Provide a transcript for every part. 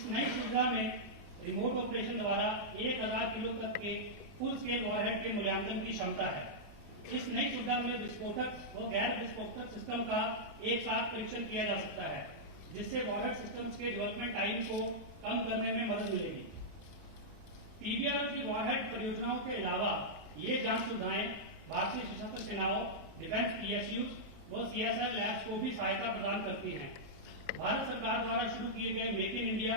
इस नई सुविधा में रिमोट ऑपरेशन द्वारा 1000 किलो तक के फुल स्केल वॉरहेड के मूल्यांकन की क्षमता है। इस नई सुविधा में विस्फोटक व गैर विस्फोटक सिस्टम का एक साथ परीक्षण किया जा सकता है, जिससे वॉरहेड सिस्टम्स के डेवलपमेंट टाइम को कम करने में मदद मिलेगी। पीबीआरएल की वॉरहेड परियोजनाओं के अलावा ये जांच सुविधाएं भारतीय सशस्त्र सेनाओं, डिफेंस पीएसयूज व सीएसआर लैब्स को भी सहायता प्रदान करती हैं। भारत सरकार द्वारा शुरू किए गए मेक इन इंडिया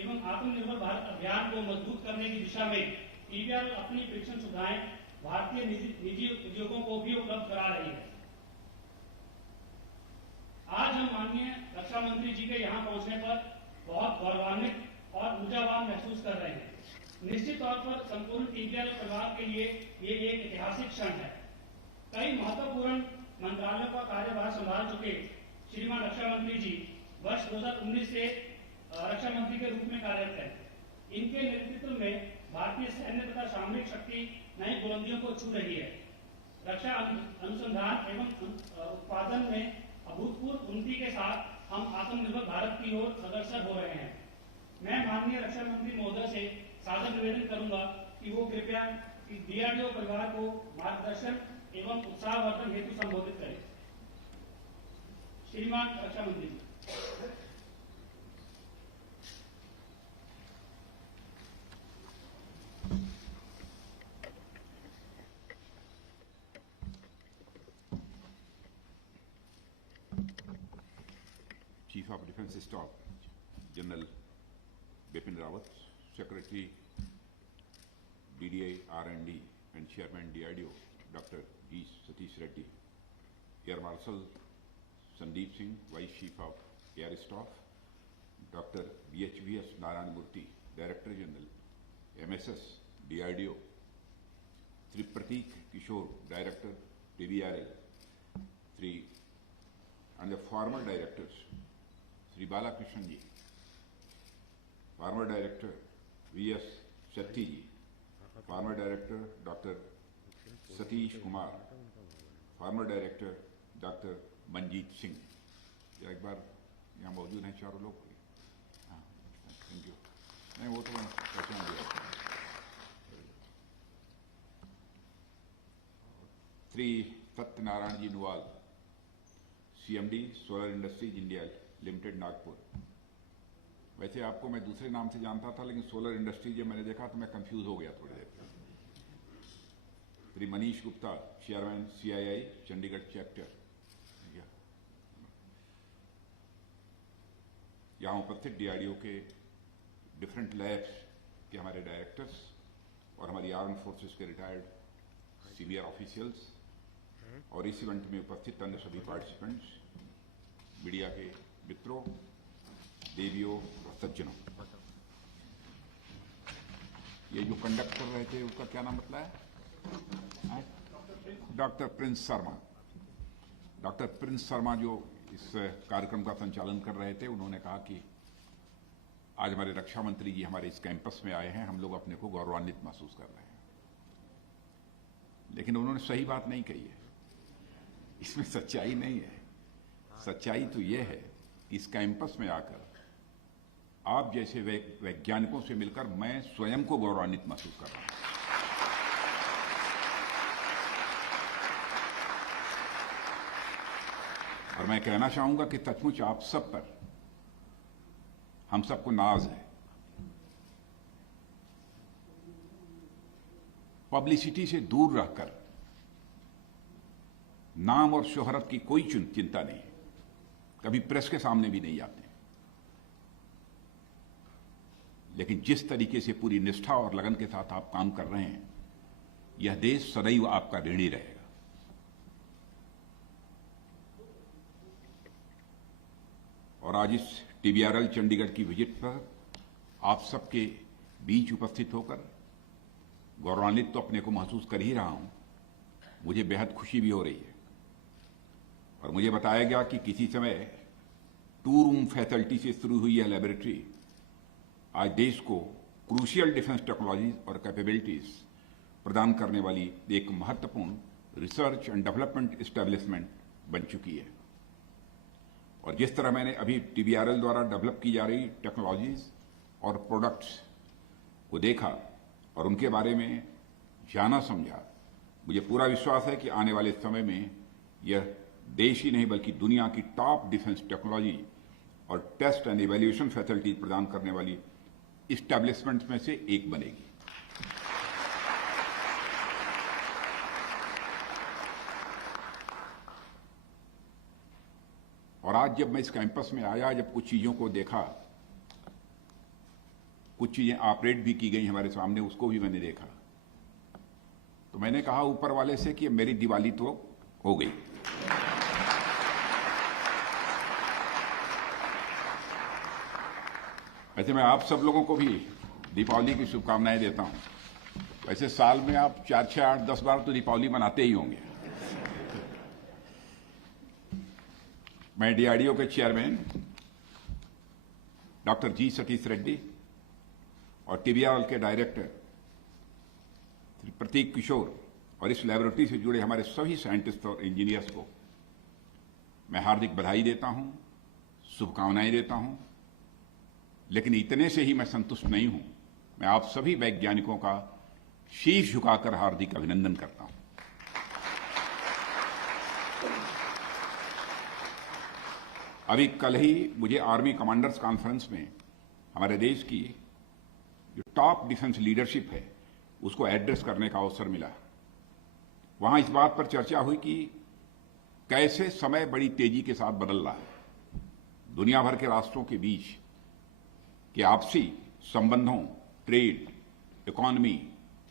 एवं आत्मनिर्भर भारत अभियान को मजबूत करने की दिशा में पीबीआरएल अपनी परीक्षण सुविधाएं भारतीय निजी उद्योगों को भी उपलब्ध करा रही है। आज हम माननीय रक्षा मंत्री जी के यहाँ पहुंचने पर बहुत गौरवान्वित और ऊर्जावान महसूस कर रहे हैं। निश्चित तौर पर संपूर्ण पीबीआरएल परिवार के लिए ये एक ऐतिहासिक क्षण है। कई महत्वपूर्ण मंत्रालयों का कार्यभार संभाल चुके श्रीमान रक्षा मंत्री जी वर्ष 2019 से रक्षा मंत्री के रूप में कार्यरत है। इनके नेतृत्व में भारतीय सैन्य तथा सामरिक शक्ति नई बुलंदियों को छू रही है। रक्षा अनुसंधान एवं उत्पादन में अभूतपूर्व उन्नति के साथ हम आत्मनिर्भर भारत की ओर अग्रसर हो रहे हैं। मैं माननीय रक्षा मंत्री महोदय से सादर निवेदन करूंगा कि वो कृपया डीआरडीओ परिवार को मार्गदर्शन एवं उत्साहवर्धन हेतु संबोधित करें। श्रीमान रक्षा मंत्री जी। Chief of Defence Staff, General Bipin Rawat, Secretary DDI R&D and Chairman DRDO, Dr. G. Satish Reddy, Air Marshal Sandeep Singh, Vice Chief of Air Staff, Dr. BHVS Narayan Murthy, Director General, MSS DRDO, Sri Prateek Kishore, Director PBRL, and the former directors, Sri Balakrishnan ji, former director V.S. Shetty ji, former director Dr. Satish Kumar, former director Dr. Manjeet Singh। एक बार यहाँ मौजूद हैं चारों लोग। हाँ, thank you. नहीं, वो तो पहचान दिया। Shri Satyanarayan ji Nuwal, CMD solar industries India limited Nagpur. वैसे आपको मैं दूसरे नाम से जानता था, लेकिन सोलर इंडस्ट्रीज जब मैंने देखा तो मैं कंफ्यूज हो गया थोड़ी देर। Shri Manish Gupta, chairman CII Chandigarh chapter. यहाँ उपस्थित DRDO के डिफरेंट लैब्स के हमारे डायरेक्टर्स और हमारी आर्म फोर्सेस के रिटायर्ड सीनियर ऑफिशियल्स और इस इवेंट में उपस्थित अन्य सभी पार्टिसिपेंट्स, मीडिया के मित्रों, देवियों और सज्जनों। ये जो कंडक्ट कर रहे थे उसका क्या नाम बतलाया? Doctor Prince Sharma. Doctor Prince Sharma जो इस कार्यक्रम का संचालन कर रहे थे, उन्होंने कहा कि आज हमारे रक्षा मंत्री जी हमारे इस कैंपस में आए हैं, हम लोग अपने को गौरवान्वित महसूस कर रहे हैं। लेकिन उन्होंने सही बात नहीं कही है, इसमें सच्चाई नहीं है। सच्चाई तो यह है कि इस कैंपस में आकर आप जैसे वैज्ञानिकों से मिलकर मैं स्वयं को गौरवान्वित महसूस कर रहा हूं। और मैं कहना चाहूंगा कि सचमुच आप सब पर, हम सबको नाज है। पब्लिसिटी से दूर रहकर नाम और शोहरत की कोई चिंता नहीं है, कभी प्रेस के सामने भी नहीं आते, लेकिन जिस तरीके से पूरी निष्ठा और लगन के साथ आप काम कर रहे हैं, यह देश सदैव आपका ऋणी रहेगा। और आज इस TBRL चंडीगढ़ की विजिट पर आप सबके बीच उपस्थित होकर गौरवान्वित तो अपने को महसूस कर ही रहा हूं, मुझे बेहद खुशी भी हो रही है। और मुझे बताया गया कि किसी समय 2 रूम फैसिलिटी से शुरू हुई यह लेबोरेटरी आज देश को क्रूशियल डिफेंस टेक्नोलॉजीज और कैपेबिलिटीज प्रदान करने वाली एक महत्वपूर्ण रिसर्च एंड डेवलपमेंट एस्टेब्लिशमेंट बन चुकी है। और जिस तरह मैंने अभी TBRL द्वारा डेवलप की जा रही टेक्नोलॉजीज और प्रोडक्ट्स को देखा और उनके बारे में जाना समझा, मुझे पूरा विश्वास है कि आने वाले समय में यह देश ही नहीं बल्कि दुनिया की टॉप डिफेंस टेक्नोलॉजी और टेस्ट एंड इवैल्यूएशन फैसिलिटीज प्रदान करने वाली इस्टेब्लिशमेंट्स में से एक बनेगी। और आज जब मैं इस कैंपस में आया, जब कुछ चीजों को देखा, कुछ चीजें ऑपरेट भी की गई हमारे सामने, उसको भी मैंने देखा, तो मैंने कहा ऊपर वाले से कि मेरी दिवाली तो हो गई। वैसे मैं आप सब लोगों को भी दीपावली की शुभकामनाएं देता हूं। वैसे साल में आप 4, 6, 8, 10 बार तो दीपावली मनाते ही होंगे। मैं डीआरडीओ के चेयरमैन डॉक्टर जी सतीश रेड्डी और टीबीआरएल के डायरेक्टर श्री प्रतीक किशोर और इस लैबोरेटरी से जुड़े हमारे सभी साइंटिस्ट और इंजीनियर्स को मैं हार्दिक बधाई देता हूं, शुभकामनाएं देता हूं। लेकिन इतने से ही मैं संतुष्ट नहीं हूं। मैं आप सभी वैज्ञानिकों का शीश झुकाकर हार्दिक अभिनंदन करता हूं। अभी कल ही मुझे आर्मी कमांडर्स कॉन्फ्रेंस में हमारे देश की जो टॉप डिफेंस लीडरशिप है उसको एड्रेस करने का अवसर मिला। वहां इस बात पर चर्चा हुई कि कैसे समय बड़ी तेजी के साथ बदल रहा है। दुनिया भर के राष्ट्रों के बीच के आपसी संबंधों, ट्रेड, इकोनॉमी,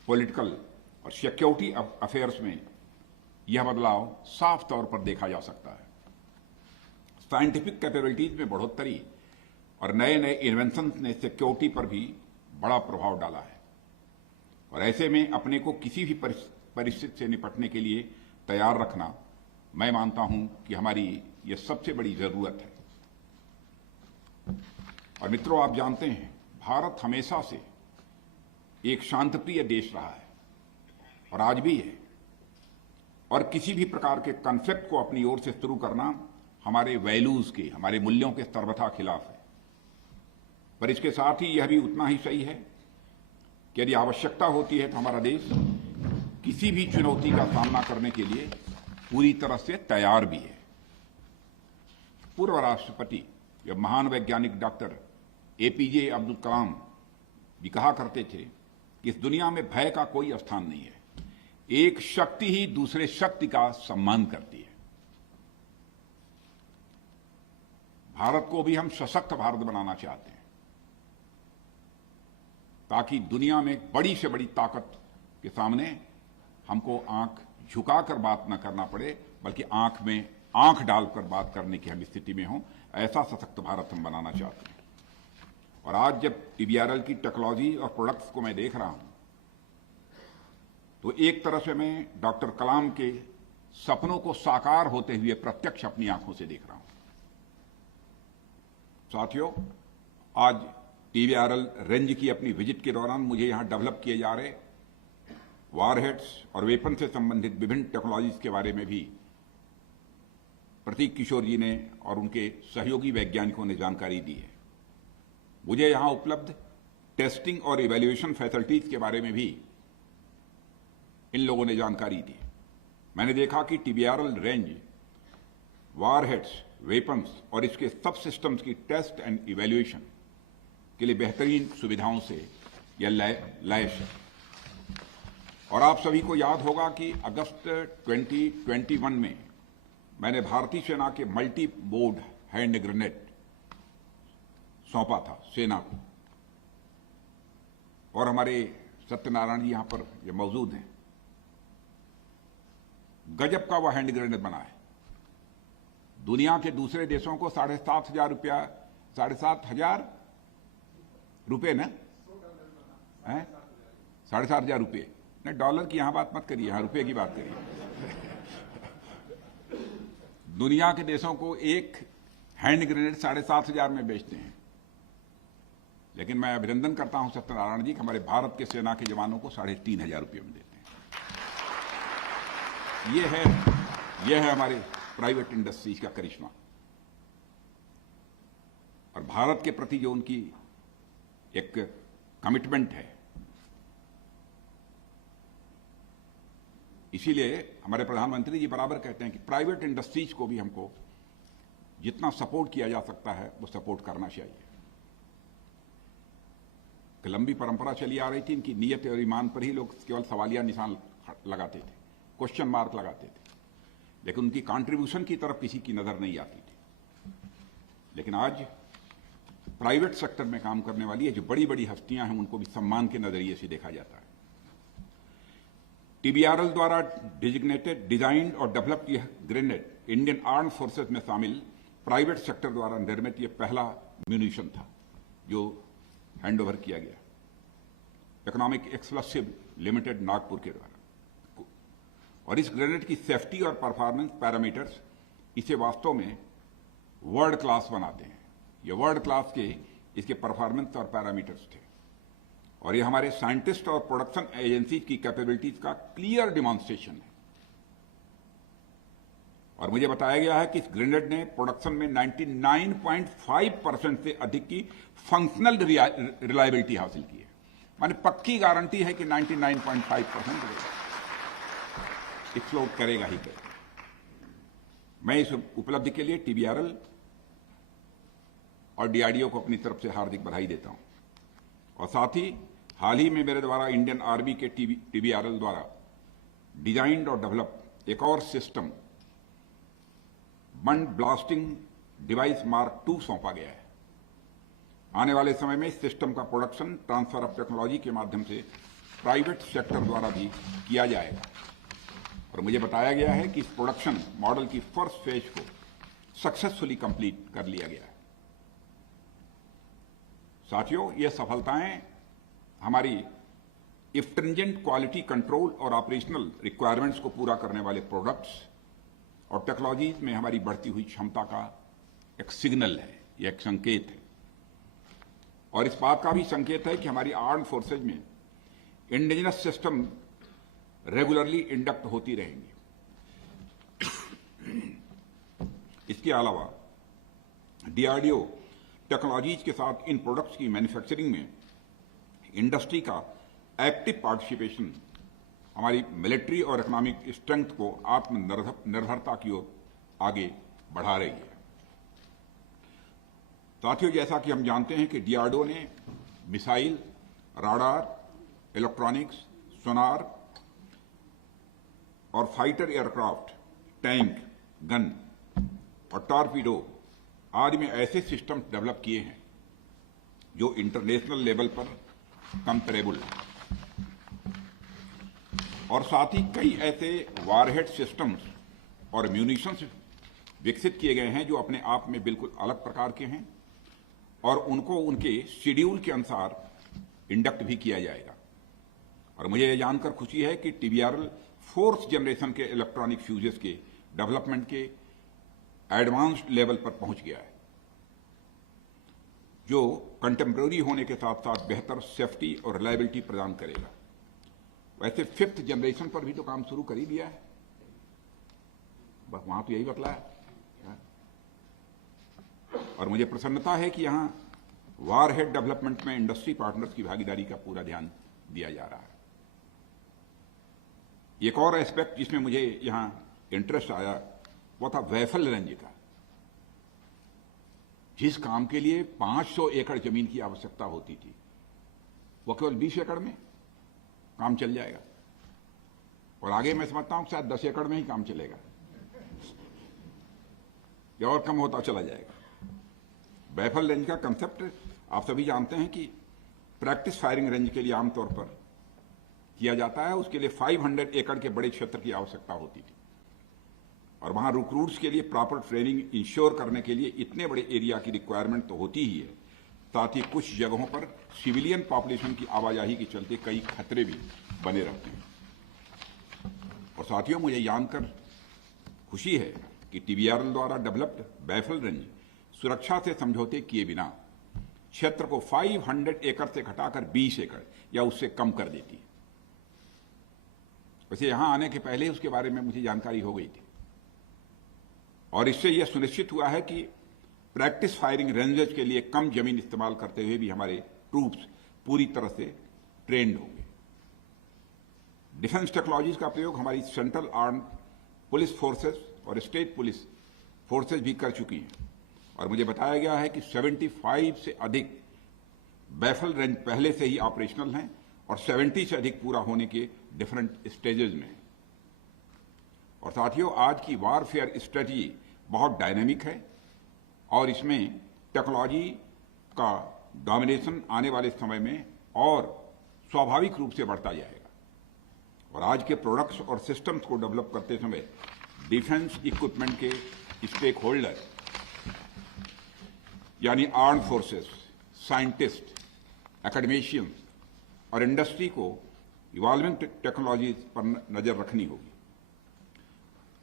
पॉलिटिकल और सिक्योरिटी अफेयर्स में यह बदलाव साफ तौर पर देखा जा सकता है। साइंटिफिक कैपेबिलिटीज में बढ़ोतरी और नए नए इन्वेंशन ने सिक्योरिटी पर भी बड़ा प्रभाव डाला है। और ऐसे में अपने को किसी भी परिस्थिति से निपटने के लिए तैयार रखना, मैं मानता हूं कि हमारी यह सबसे बड़ी जरूरत है। और मित्रों, आप जानते हैं भारत हमेशा से एक शांतिप्रिय देश रहा है और आज भी है। और किसी भी प्रकार के कॉन्फ्लिक्ट को अपनी ओर से शुरू करना हमारे वैल्यूज के, हमारे मूल्यों के सर्वथा खिलाफ है। पर इसके साथ ही यह भी उतना ही सही है कि यदि आवश्यकता होती है तो हमारा देश किसी भी चुनौती का सामना करने के लिए पूरी तरह से तैयार भी है। पूर्व राष्ट्रपति या महान वैज्ञानिक डॉक्टर एपीजे अब्दुल कलाम भी कहा करते थे कि इस दुनिया में भय का कोई स्थान नहीं है, एक शक्ति ही दूसरे शक्ति का सम्मान करती है। भारत को भी हम सशक्त भारत बनाना चाहते हैं ताकि दुनिया में बड़ी से बड़ी ताकत के सामने हमको आंख झुकाकर बात न करना पड़े, बल्कि आंख में आंख डालकर बात करने की हम स्थिति में हों। ऐसा सशक्त भारत हम बनाना चाहते हैं। और आज जब टीबीआरएल की टेक्नोलॉजी और प्रोडक्ट्स को मैं देख रहा हूं तो एक तरह से मैं डॉक्टर कलाम के सपनों को साकार होते हुए प्रत्यक्ष अपनी आंखों से देख रहा हूं। साथियों, आज टीबीआरएल रेंज की अपनी विजिट के दौरान मुझे यहां डेवलप किए जा रहे वारहेड्स और वेपन से संबंधित विभिन्न टेक्नोलॉजीज के बारे में भी प्रतीक किशोर जी ने और उनके सहयोगी वैज्ञानिकों ने जानकारी दी है। मुझे यहां उपलब्ध टेस्टिंग और इवैल्यूएशन फैसिलिटीज के बारे में भी इन लोगों ने जानकारी दी। मैंने देखा कि टीबीआरएल रेंज वारहेड्स, वेपन्स और इसके सब सिस्टम्स की टेस्ट एंड इवैल्यूएशन के लिए बेहतरीन सुविधाओं से यह लैस है। और आप सभी को याद होगा कि अगस्त 2021 में मैंने भारतीय सेना के मल्टी बोर्ड हैंड ग्रेनेड सौंपा था सेना को, और हमारे सत्यनारायण जी यहां पर ये मौजूद हैं। गजब का वह हैंड ग्रेनेड बना है। दुनिया के दूसरे देशों को 7,500 रुपया, 7,500 रुपये ना है, 7,500 रुपये नहीं, डॉलर की यहां बात मत करिए, यहां रुपये की बात करिए। दुनिया के देशों को एक हैंड ग्रेनेड 7,500 में बेचते हैं। लेकिन मैं अभिनंदन करता हूं सत्यनारायण जी कि हमारे भारत के सेना के जवानों को 3,500 रुपये में देते हैं। यह है हमारे प्राइवेट इंडस्ट्रीज का करिश्मा। और भारत के प्रति जो उनकी एक कमिटमेंट है। इसीलिए हमारे प्रधानमंत्री जी बराबर कहते हैं कि प्राइवेट इंडस्ट्रीज को भी हमको जितना सपोर्ट किया जा सकता है वो सपोर्ट करना चाहिए। कि लंबी परंपरा चली आ रही थी, इनकी नीयत और ईमान पर ही लोग केवल सवालिया निशान लगाते थे, क्वेश्चन मार्क लगाते थे, लेकिन उनकी कंट्रीब्यूशन की तरफ किसी की नजर नहीं आती थी। लेकिन आज प्राइवेट सेक्टर में काम करने वाली ये जो बड़ी बड़ी हस्तियां हैं उनको भी सम्मान के नजरिए से देखा जाता है। टीबीआरएल द्वारा डिजिग्नेटेड, डिजाइंड और डेवलप्ड यह ग्रेनेड इंडियन आर्म फोर्सेस में शामिल प्राइवेट सेक्टर द्वारा निर्मित यह पहला म्यूनिशन था जो हैंडओवर किया गया इकोनॉमिक एक्सप्लोसिव लिमिटेड नागपुर के द्वारा। और इस ग्रेनेड की सेफ्टी और परफॉर्मेंस पैरामीटर्स इसे वास्तव में वर्ल्ड क्लास बनाते हैं। ये वर्ल्ड क्लास के इसके परफॉर्मेंस और पैरामीटर्स थे और ये हमारे साइंटिस्ट और प्रोडक्शन एजेंसी की कैपेबिलिटीज का क्लियर डिमॉन्स्ट्रेशन है। और मुझे बताया गया है कि इस ग्रेनेड ने प्रोडक्शन में 99.5% से अधिक की फंक्शनल रिलायबिलिटी हासिल की है। माने पक्की गारंटी है कि 99.5% एक्सप्लोड करेगा ही करेगा। मैं इस उपलब्धि के लिए टीबीआरएल और डीआरडीओ को अपनी तरफ से हार्दिक बधाई देता हूं। और साथ ही हाल ही में मेरे द्वारा इंडियन आर्मी के टीबीआरएल द्वारा डिजाइंड और डेवलप एक और सिस्टम बंड ब्लास्टिंग डिवाइस मार्क 2 सौंपा गया है। आने वाले समय में इस सिस्टम का प्रोडक्शन ट्रांसफर ऑफ टेक्नोलॉजी के माध्यम से प्राइवेट सेक्टर द्वारा भी किया जाएगा। और मुझे बताया गया है कि इस प्रोडक्शन मॉडल की फर्स्ट फेज को सक्सेसफुली कंप्लीट कर लिया गया है। साथियों, ये सफलताएं हमारी स्ट्रिंजेंट क्वालिटी कंट्रोल और ऑपरेशनल रिक्वायरमेंट्स को पूरा करने वाले प्रोडक्ट्स और टेक्नोलॉजीज में हमारी बढ़ती हुई क्षमता का एक सिग्नल है, यह एक संकेत है। और इस बात का भी संकेत है कि हमारी आर्म फोर्सेज में इंडिजिनस सिस्टम रेगुलरली इंडक्ट होती रहेंगी। इसके अलावा डीआरडीओ टेक्नोलॉजीज के साथ इन प्रोडक्ट्स की मैन्युफैक्चरिंग में इंडस्ट्री का एक्टिव पार्टिसिपेशन हमारी मिलिट्री और इकोनॉमिक स्ट्रेंथ को आत्मनिर्भरता की ओर आगे बढ़ा रही है। साथियों, जैसा कि हम जानते हैं कि डीआरडीओ ने मिसाइल, राडार, इलेक्ट्रॉनिक्स, सोनार और फाइटर एयरक्राफ्ट, टैंक, गन और टॉर्पीडो आदि में ऐसे सिस्टम डेवलप किए हैं जो इंटरनेशनल लेवल पर कंपेरेबल है। और साथ ही कई ऐसे वारहेड सिस्टम्स और म्यूनिशंस विकसित किए गए हैं जो अपने आप में बिल्कुल अलग प्रकार के हैं और उनको उनके शेड्यूल के अनुसार इंडक्ट भी किया जाएगा। और मुझे यह जानकर खुशी है कि टीबीआरएल 4th जनरेशन के इलेक्ट्रॉनिक फ्यूजेस के डेवलपमेंट के एडवांस्ड लेवल पर पहुंच गया है, जो कंटेम्प्रेरी होने के साथ साथ बेहतर सेफ्टी और रिलायबिलिटी प्रदान करेगा। वैसे 5th जनरेशन पर भी तो काम शुरू कर ही दिया है, बस वहां तो यही बतला है। और मुझे प्रसन्नता है कि यहां वारहेड डेवलपमेंट में इंडस्ट्री पार्टनर्स की भागीदारी का पूरा ध्यान दिया जा रहा है। एक और एस्पेक्ट जिसमें मुझे यहां इंटरेस्ट आया वो था वेफल रेंज का। जिस काम के लिए 500 एकड़ जमीन की आवश्यकता होती थी वो केवल 20 एकड़ में काम चल जाएगा। और आगे मैं समझता हूं शायद 10 एकड़ में ही काम चलेगा या और कम होता चला जाएगा। वेफल रेंज का कंसेप्ट आप सभी जानते हैं कि प्रैक्टिस फायरिंग रेंज के लिए आमतौर पर किया जाता है। उसके लिए 500 एकड़ के बड़े क्षेत्र की आवश्यकता होती थी और वहां रिक्रूट्स के लिए प्रॉपर ट्रेनिंग इंश्योर करने के लिए इतने बड़े एरिया की रिक्वायरमेंट तो होती ही है। साथ ही कुछ जगहों पर सिविलियन पॉपुलेशन की आवाजाही के चलते कई खतरे भी बने रहते हैं। और साथियों, मुझे जानकर खुशी है कि टीबीआरएल द्वारा डेवलप्ड वेफल रेंज सुरक्षा से समझौते किए बिना क्षेत्र को 500 एकड़ से घटाकर 20 एकड़ या उससे कम कर देती है। वैसे यहां आने के पहले उसके बारे में मुझे जानकारी हो गई थी और इससे यह सुनिश्चित हुआ है कि प्रैक्टिस फायरिंग रेंजेस के लिए कम जमीन इस्तेमाल करते हुए भी हमारे ट्रूप्स पूरी तरह से ट्रेंड होंगे। डिफेंस टेक्नोलॉजीज का प्रयोग हमारी सेंट्रल आर्म पुलिस फोर्सेस और स्टेट पुलिस फोर्सेस भी कर चुकी हैं और मुझे बताया गया है कि 75 से अधिक बैफल रेंज पहले से ही ऑपरेशनल हैं और 70 से अधिक पूरा होने के डिफरेंट स्टेजेस में हैं। और साथियों, आज की वारफेयर स्ट्रेटजी बहुत डायनेमिक है और इसमें टेक्नोलॉजी का डोमिनेशन आने वाले समय में और स्वाभाविक रूप से बढ़ता जाएगा। और आज के प्रोडक्ट्स और सिस्टम्स को डेवलप करते समय डिफेंस इक्विपमेंट के स्टेक होल्डर यानी आर्म फोर्सेस, साइंटिस्ट, एकेडमिशियंस और इंडस्ट्री को इवॉल्विंग टेक्नोलॉजीज पर नजर रखनी होगी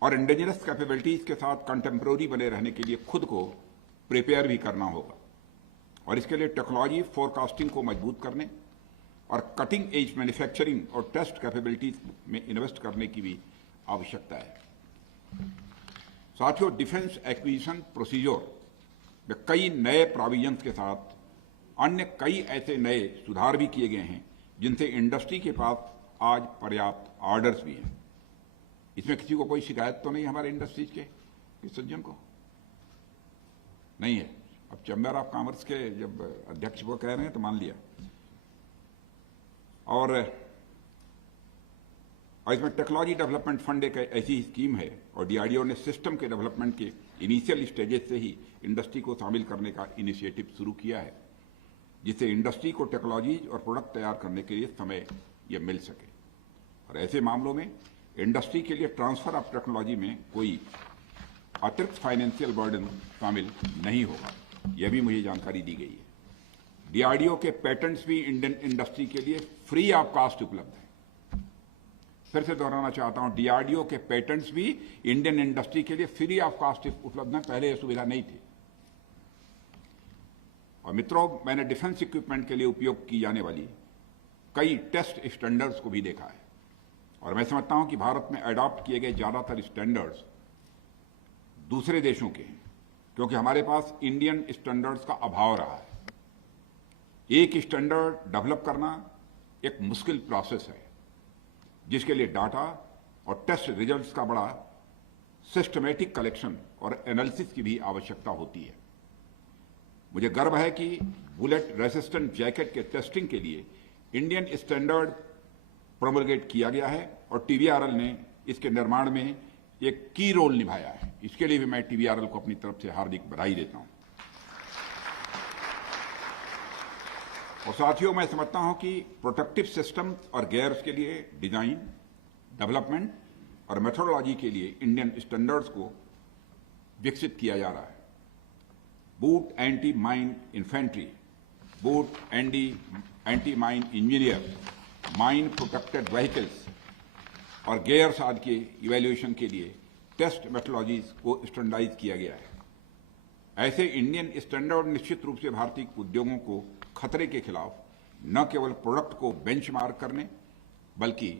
और इंडिजिनस कैपेबिलिटीज के साथ कंटेम्प्रेरी बने रहने के लिए खुद को प्रिपेयर भी करना होगा। और इसके लिए टेक्नोलॉजी फोरकास्टिंग को मजबूत करने और कटिंग एज मैन्युफैक्चरिंग और टेस्ट कैपेबिलिटीज में इन्वेस्ट करने की भी आवश्यकता है। साथियों, डिफेंस एक्विजिशन प्रोसीजर में कई नए प्रोविजंस के साथ अन्य कई ऐसे नए सुधार भी किए गए हैं जिनसे इंडस्ट्री के पास आज पर्याप्त ऑर्डर्स भी हैं। इसमें किसी को कोई शिकायत तो नहीं हमारे इंडस्ट्रीज के किस सज्जन को नहीं है। अब चैम्बर ऑफ कॉमर्स के जब अध्यक्ष वो कह रहे हैं तो मान लिया। और इसमें टेक्नोलॉजी डेवलपमेंट फंड एक ऐसी स्कीम है और डीआरडीओ ने सिस्टम के डेवलपमेंट के इनिशियल स्टेजेस से ही इंडस्ट्री को शामिल करने का इनिशिएटिव शुरू किया है जिससे इंडस्ट्री को टेक्नोलॉजीज और प्रोडक्ट तैयार करने के लिए समय यह मिल सके। और ऐसे मामलों में इंडस्ट्री के लिए ट्रांसफर ऑफ टेक्नोलॉजी में कोई अतिरिक्त फाइनेंशियल बर्डन शामिल नहीं होगा, यह भी मुझे जानकारी दी गई है। डीआरडीओ के पेटेंट्स भी इंडियन इंडस्ट्री के लिए फ्री ऑफ कॉस्ट उपलब्ध हैं। फिर से दोहराना चाहता हूं, डीआरडीओ के पेटेंट्स भी इंडियन इंडस्ट्री के लिए फ्री ऑफ कॉस्ट उपलब्ध हैं। पहले यह सुविधा नहीं थी। और मित्रों, मैंने डिफेंस इक्विपमेंट के लिए उपयोग की जाने वाली कई टेस्ट स्टैंडर्ड्स को भी देखा है और मैं समझता हूं कि भारत में अडॉप्ट किए गए ज्यादातर स्टैंडर्ड्स दूसरे देशों के हैं क्योंकि हमारे पास इंडियन स्टैंडर्ड्स का अभाव रहा है। एक स्टैंडर्ड डेवलप करना एक मुश्किल प्रोसेस है जिसके लिए डाटा और टेस्ट रिजल्ट्स का बड़ा सिस्टमैटिक कलेक्शन और एनालिसिस की भी आवश्यकता होती है। मुझे गर्व है कि बुलेट रेसिस्टेंट जैकेट के टेस्टिंग के लिए इंडियन स्टैंडर्ड प्रोमलगेट किया गया है और टीबीआरएल ने इसके निर्माण में एक की रोल निभाया है। इसके लिए भी मैं टीबीआरएल को अपनी तरफ से हार्दिक बधाई देता हूं। और साथियों, मैं समझता हूं कि प्रोटेक्टिव सिस्टम और गेयर्स के लिए डिजाइन, डेवलपमेंट और मेथोडोलॉजी के लिए इंडियन स्टैंडर्ड्स को विकसित किया जा रहा है। Boot anti mine infantry, boot anti mine engineer, mine protected vehicles और गेयर्स आदि के इवैल्यूएशन के लिए टेस्ट मेथोडोलॉजीज को स्टैंडर्डाइज किया गया है। ऐसे इंडियन स्टैंडर्ड निश्चित रूप से भारतीय उद्योगों को खतरे के खिलाफ न केवल प्रोडक्ट को बेंचमार्क करने बल्कि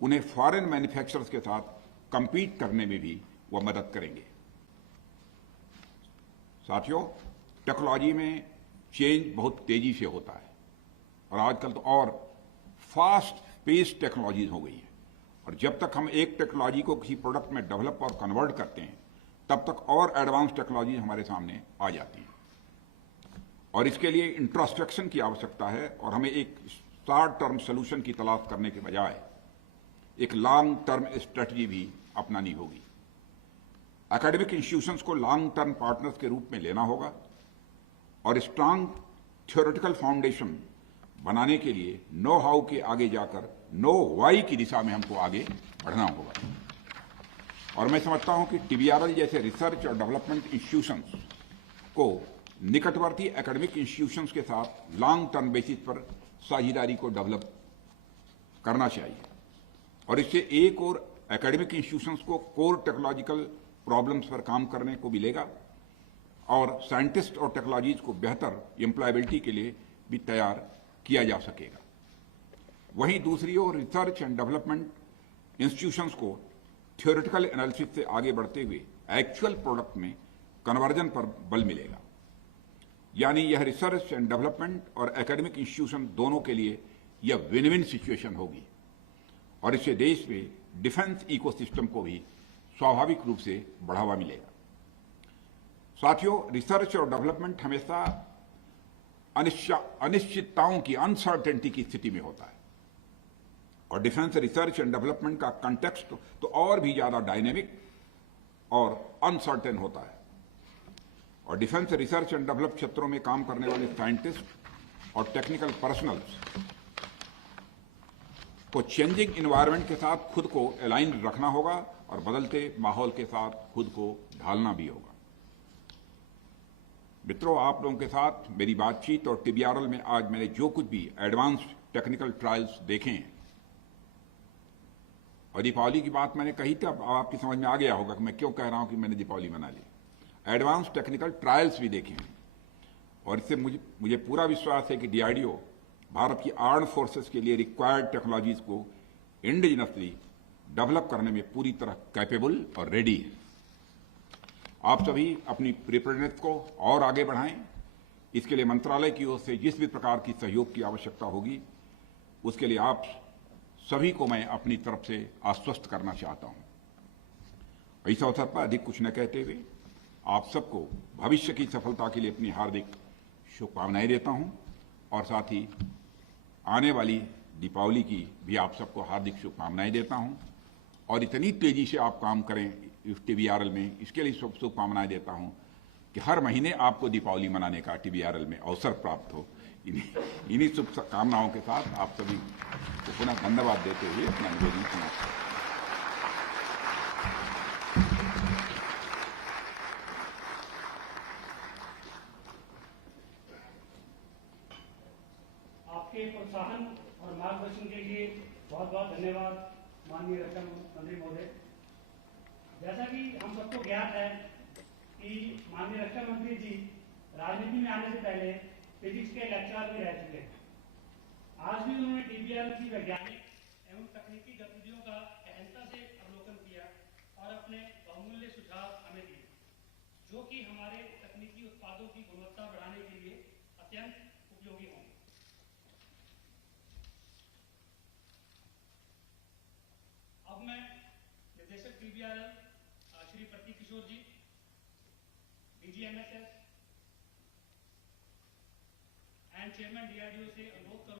उन्हें फॉरेन मैन्युफैक्चरर्स के साथ कंपीट करने में भी वह मदद करेंगे। साथियों, टेक्नोलॉजी में चेंज बहुत तेजी से होता है और आजकल तो और फास्ट पेस्ड टेक्नोलॉजीज हो गई है और जब तक हम एक टेक्नोलॉजी को किसी प्रोडक्ट में डेवलप और कन्वर्ट करते हैं तब तक और एडवांस टेक्नोलॉजी हमारे सामने आ जाती है और इसके लिए इंट्रोस्पेक्शन की आवश्यकता है और हमें एक शॉर्ट टर्म सोल्यूशन की तलाश करने के बजाय एक लॉन्ग टर्म स्ट्रेटजी भी अपनानी होगी। एकेडमिक इंस्टीट्यूशंस को लॉन्ग टर्म पार्टनर्स के रूप में लेना होगा और स्ट्रांग थ्योरेटिकल फाउंडेशन बनाने के लिए नो हाउ के आगे जाकर नो वाई की दिशा में हमको आगे बढ़ना होगा। और मैं समझता हूं कि टीबीआरएल जैसे रिसर्च और डेवलपमेंट इंस्टीट्यूशंस को निकटवर्ती एकेडमिक इंस्टीट्यूशंस के साथ लॉन्ग टर्म बेसिस पर साझेदारी को डेवलप करना चाहिए और इससे एक और एकेडमिक इंस्टीट्यूशंस को कोर टेक्नोलॉजिकल प्रॉब्लम्स पर काम करने को मिलेगा और साइंटिस्ट और टेक्नोलॉजीज को बेहतर एम्प्लॉयबिलिटी के लिए भी तैयार किया जा सकेगा। वहीं दूसरी ओर रिसर्च एंड डेवलपमेंट इंस्टीट्यूशंस को थ्योरेटिकल एनालिसिस से आगे बढ़ते हुए एक्चुअल प्रोडक्ट में कन्वर्जन पर बल मिलेगा यानी यह रिसर्च एंड डेवलपमेंट और एकेडमिक इंस्टीट्यूशन दोनों के लिए यह विन विन सिचुएशन होगी और इससे देश में डिफेंस इकोसिस्टम को भी स्वाभाविक रूप से बढ़ावा मिलेगा। साथियों, रिसर्च और डेवलपमेंट हमेशा अनिश्चितताओं की अनसर्टेनिटी की स्थिति में होता है और डिफेंस रिसर्च एंड डेवलपमेंट का कंटेक्स्ट तो और भी ज्यादा डायनेमिक और अनसर्टेन होता है और डिफेंस रिसर्च एंड डेवलप क्षेत्रों में काम करने वाले साइंटिस्ट और टेक्निकल पर्सनल्स को चेंजिंग इन्वायरमेंट के साथ खुद को अलाइन रखना होगा और बदलते माहौल के साथ खुद को ढालना भी होगा। मित्रों, आप लोगों के साथ मेरी बातचीत और टीबीआरएल में आज मैंने जो कुछ भी एडवांस्ड टेक्निकल ट्रायल्स देखे हैं और दीपावली की बात मैंने कही थी, अब आपकी समझ में आ गया होगा कि मैं क्यों कह रहा हूं कि मैंने दीपावली मना ली। एडवांस टेक्निकल ट्रायल्स भी देखे हैं और इससे मुझे पूरा विश्वास है कि डीआरडीओ भारत की आर्म्ड फोर्सेस के लिए रिक्वायर्ड टेक्नोलॉजीज को इंडिजिनसली डेवलप करने में पूरी तरह कैपेबल और रेडी है। आप सभी अपनी प्रिपेयर्डनेस को और आगे बढ़ाएं। इसके लिए मंत्रालय की ओर से जिस भी प्रकार की सहयोग की आवश्यकता होगी उसके लिए आप सभी को मैं अपनी तरफ से आश्वस्त करना चाहता हूं। इस अवसर पर अधिक कुछ न कहते हुए आप सबको भविष्य की सफलता के लिए अपनी हार्दिक शुभकामनाएं देता हूं और साथ ही आने वाली दीपावली की भी आप सबको हार्दिक शुभकामनाएं देता हूं और इतनी तेजी से आप काम करें इस टीबीआरएल में, इसके लिए शुभकामनाएं देता हूं कि हर महीने आपको दीपावली मनाने का टीबीआरएल में अवसर प्राप्त हो। इन्हीं शुभकामनाओं के साथ आप सभी को पुनः धन्यवाद देते हुए अपना निवेदन समाप्त करता हूं। आपके प्रोत्साहन और मार्गदर्शन के लिए बहुत बहुत धन्यवाद माननीय रक्षा मंत्री महोदय। जैसा कि हम सबको ज्ञात है कि माननीय रक्षा मंत्री जी राजनीति में आने से पहले फिजिक्स के लेक्चरर भी रह चुके हैं। आज भी उन्होंने टीबीआरएल की वैज्ञानिक एवं तकनीकी गतिविधियों का गहनता से अवलोकन किया और अपने बहुमूल्य सुझाव हमें दिए, जो कि हमारे तकनीकी उत्पादों की गुणवत्ता बढ़ाने के लिए अत्यंत उपयोगी होंगे। अब मैं निर्देशक टीबीआरएल श्री प्रतीक किशोर जी, डीजीएमएसएस एंड चेयरमैन डीआरडीओ से अनुरोध करूंगा